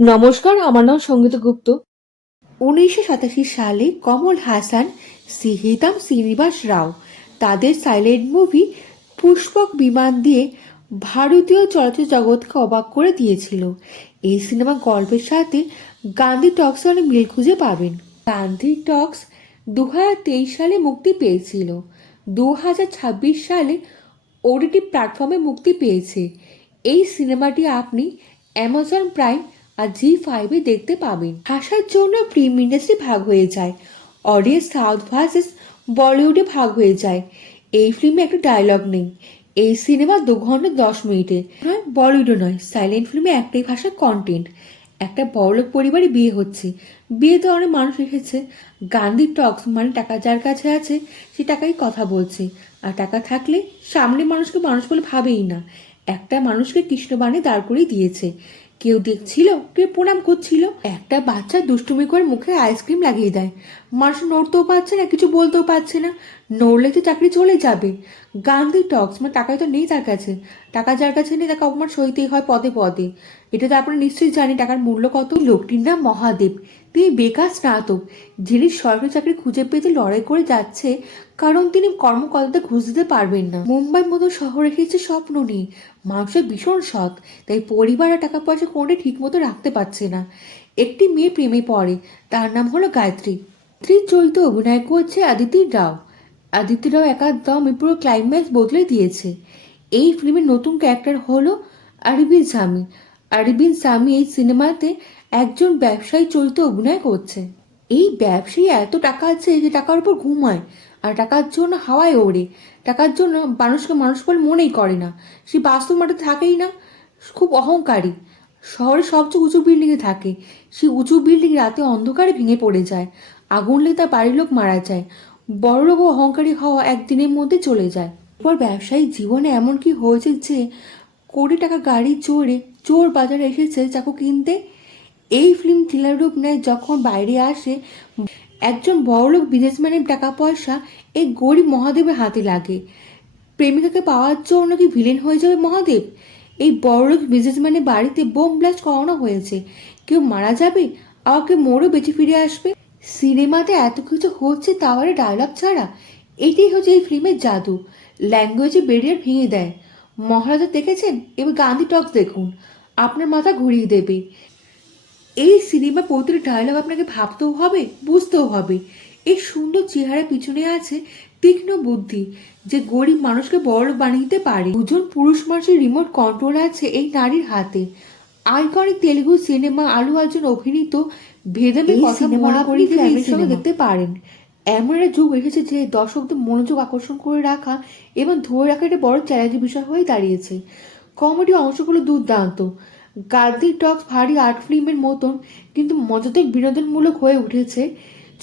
নমস্কার, আমার নাম সঙ্গীতা গুপ্ত। 1987 সালে কমল হাসান, সিহিতাম শ্রীনিবাস রাও তাদের সাইলেন্ট মুভি পুষ্পক বিমান দিয়ে ভারতীয় চলচ্চিত্র জগৎকে অবাক করে দিয়েছিল। এই সিনেমা গল্পের সাথে গান্ধী টক্সে অনেক মিল খুঁজে পাবেন। গান্ধী টক্স 2023 সালে মুক্তি পেয়েছিল। 2026 সালে ওটিটি প্ল্যাটফর্মে মুক্তি পেয়েছে। এই সিনেমাটি আপনি অ্যামাজন প্রাইম আর জি5-এ দেখতে পাবেন। ভাষার জন্য ফিল্ম ইন্ডাস্ট্রি ভাগ হয়ে যায়। অডিয়েন্স সাউথ ভার্সেস বলিউডে ভাগ হয়ে যায়। এই ফিল্মে একটা ডায়লগ নেই। এই সিনেমা 2 ঘন্টা 10 মিনিটে নয়, বলিউডও নয়, সাইলেন্ট ফিল্মে একটাই ভাষার কন্টেন্ট। একটা বড়লোক পরিবারে বিয়ে হচ্ছে। বিয়েতে অনেক মানুষ এসেছে। গান্ধী টক্স মানে টাকা যার কাছে আছে সে টাকাই কথা বলছে, আর টাকা থাকলে সামনে মানুষকে মানুষ বলে ভাবেই না। একটা মানুষকে কৃষ্ণবাণে দাঁড় করিয়ে দিয়েছে। কেউ দেখছিল, কেউ প্রণাম করছিল। একটা বাচ্চা দুষ্টুমি করে মুখে আইসক্রিম লাগিয়ে দেয়। মানুষ নড়তেও পারছে না, কিছু বলতেও পারছে না। নড়লে তো চাকরি চলে যাবে। গান্ধী টক্স মানে টাকাই তো নেই তার কাছে। টাকা যার কাছে নেই তাকে অপমান সইতেই হয় পদে পদে। এটা তো আপনারা নিশ্চয়ই জানি টাকার মূল্য কত। লোকটির নাম মহাদেব। তিনি বেকার স্নাতক, যিনি সরকারি চাকরি খুঁজে পেতে লড়াই করে যাচ্ছে, কারণ তিনি কর্মকর্তাদের ঘুষ দিতে পারবেন না। মুম্বাই মতো শহরে এসেছে স্বপ্ন নিয়ে। মানুষের ভীষণ সৎ, তাই পরিবার আর টাকা পয়সা কোনটা ঠিক মতো রাখতে পারছে না। একটি মেয়ে প্রেমে পড়ে, তার নাম হলো গায়ত্রী। স্ত্রীর চরিত্রে অভিনয় করছে আদিতি রাও। আদিতি রাও একদমই পুরো ক্লাইম্যাক্স বদলে দিয়েছে। এই ফিল্মের নতুন ক্যারেক্টার হলো আরবিন সামি। আরবিন সামি এই সিনেমাতে একজন ব্যবসায়ী চরিত্রে অভিনয় করছে। এই ব্যবসায়ী এত টাকা আছে যে টাকার উপর ঘুমায়, আর টাকার জন্য হাওয়ায় ওড়ে। টাকার জন্য মানুষকে মানুষ বলে মনেই করে না। সে বাস্তব মাঠে থাকেই না, খুব অহংকারী। শহরে সবচেয়ে উঁচু বিল্ডিংয়ে থাকে। সেই উঁচু বিল্ডিং রাতে অন্ধকারে ভেঙে পড়ে যায়। আগুন লেগে তার বাড়ির লোক মারা যায়। বড়লোক ও অহংকারী হওয়া একদিনের মধ্যে চলে যায়। এরপর ব্যবসায়িক জীবনে এমন কি হয়েছে যে কোটি টাকা গাড়ি চড়ে চোর বাজারে এসেছে চাকু কিনতে। এই ফিল্ম থ্রিলার রূপ নেয় যখন বাইরে আসে একজন বড়লোক বিজনেসম্যানের টাকা পয়সা এই গরিব মহাদেবের হাতে লাগে। প্রেমিকাকে পাওয়ার জন্য কি ভিলেন হয়ে যাবে মহাদেব? এই বড়লোক বিজনেসম্যানের বাড়িতে বোম ব্লাস্ট করানো হয়েছে। কেউ মারা যাবে, আবার কেউ মরে বেঁচে ফিরে আসবে। সিনেমাতে এত কিছু হচ্ছে, তাহলে ডায়লগ ছাড়া। এটাই হচ্ছে এই ফিল্মের জাদু। ল্যাঙ্গুয়েজে ব্যারিয়ার ভেঙে দেয়। মহারাজা দেখেছেন? এবার গান্ধী টক্স দেখুন, আপনার মাথা ঘুরিয়ে দেবে। এই সিনেমা প্রতিটি ডায়লগ আপনাকে ভাবতেও হবে, বুঝতেও হবে। এই সুন্দর চেহারা পিছনে আছে তীক্ষ্ণ বুদ্ধি, যে গরিব মানুষকে বড়লোক বানিয়ে দিতে পারে। দুজন পুরুষ মানুষের রিমোট কন্ট্রোল আছে এই নারীর হাতে। আইকনিক তেলুগু সিনেমা আলু অর্জুন অভিনীত ভেদামের কথা মনে করি ফ্যামিলির সঙ্গে দেখতে পারেন। এমন একটা যুগ এসেছে যে দর্শকদের মনোযোগ আকর্ষণ করে রাখা এবং ধরে রাখা একটা বড় চ্যালেঞ্জের বিষয় হয়ে দাঁড়িয়েছে। কমেডি অংশগুলো দুর্দান্ত। গান্ধী টক্স ভারী আর্ট ফিল্মের মতন কিন্তু মজাদার বিনোদনমূলক হয়ে উঠেছে।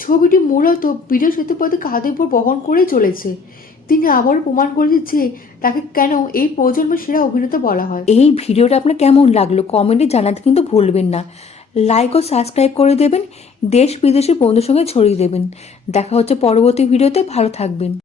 ছবিটি মূলত বিজয় সেতুপতি কাঁধের উপর বহন করে চলেছে। তিনি আবারও প্রমাণ করেছে যে তাকে কেন এই প্রজন্মের সেরা অভিনেতা বলা হয়। এই ভিডিওটা আপনার কেমন লাগলো কমেন্টে জানাতে কিন্তু ভুলবেন না। লাইক ও সাবস্ক্রাইব করে দেবেন। দেশ বিদেশের বন্ধুর সঙ্গে ছড়িয়ে দেবেন। দেখা হচ্ছে পরবর্তী ভিডিওতে। ভালো থাকবেন।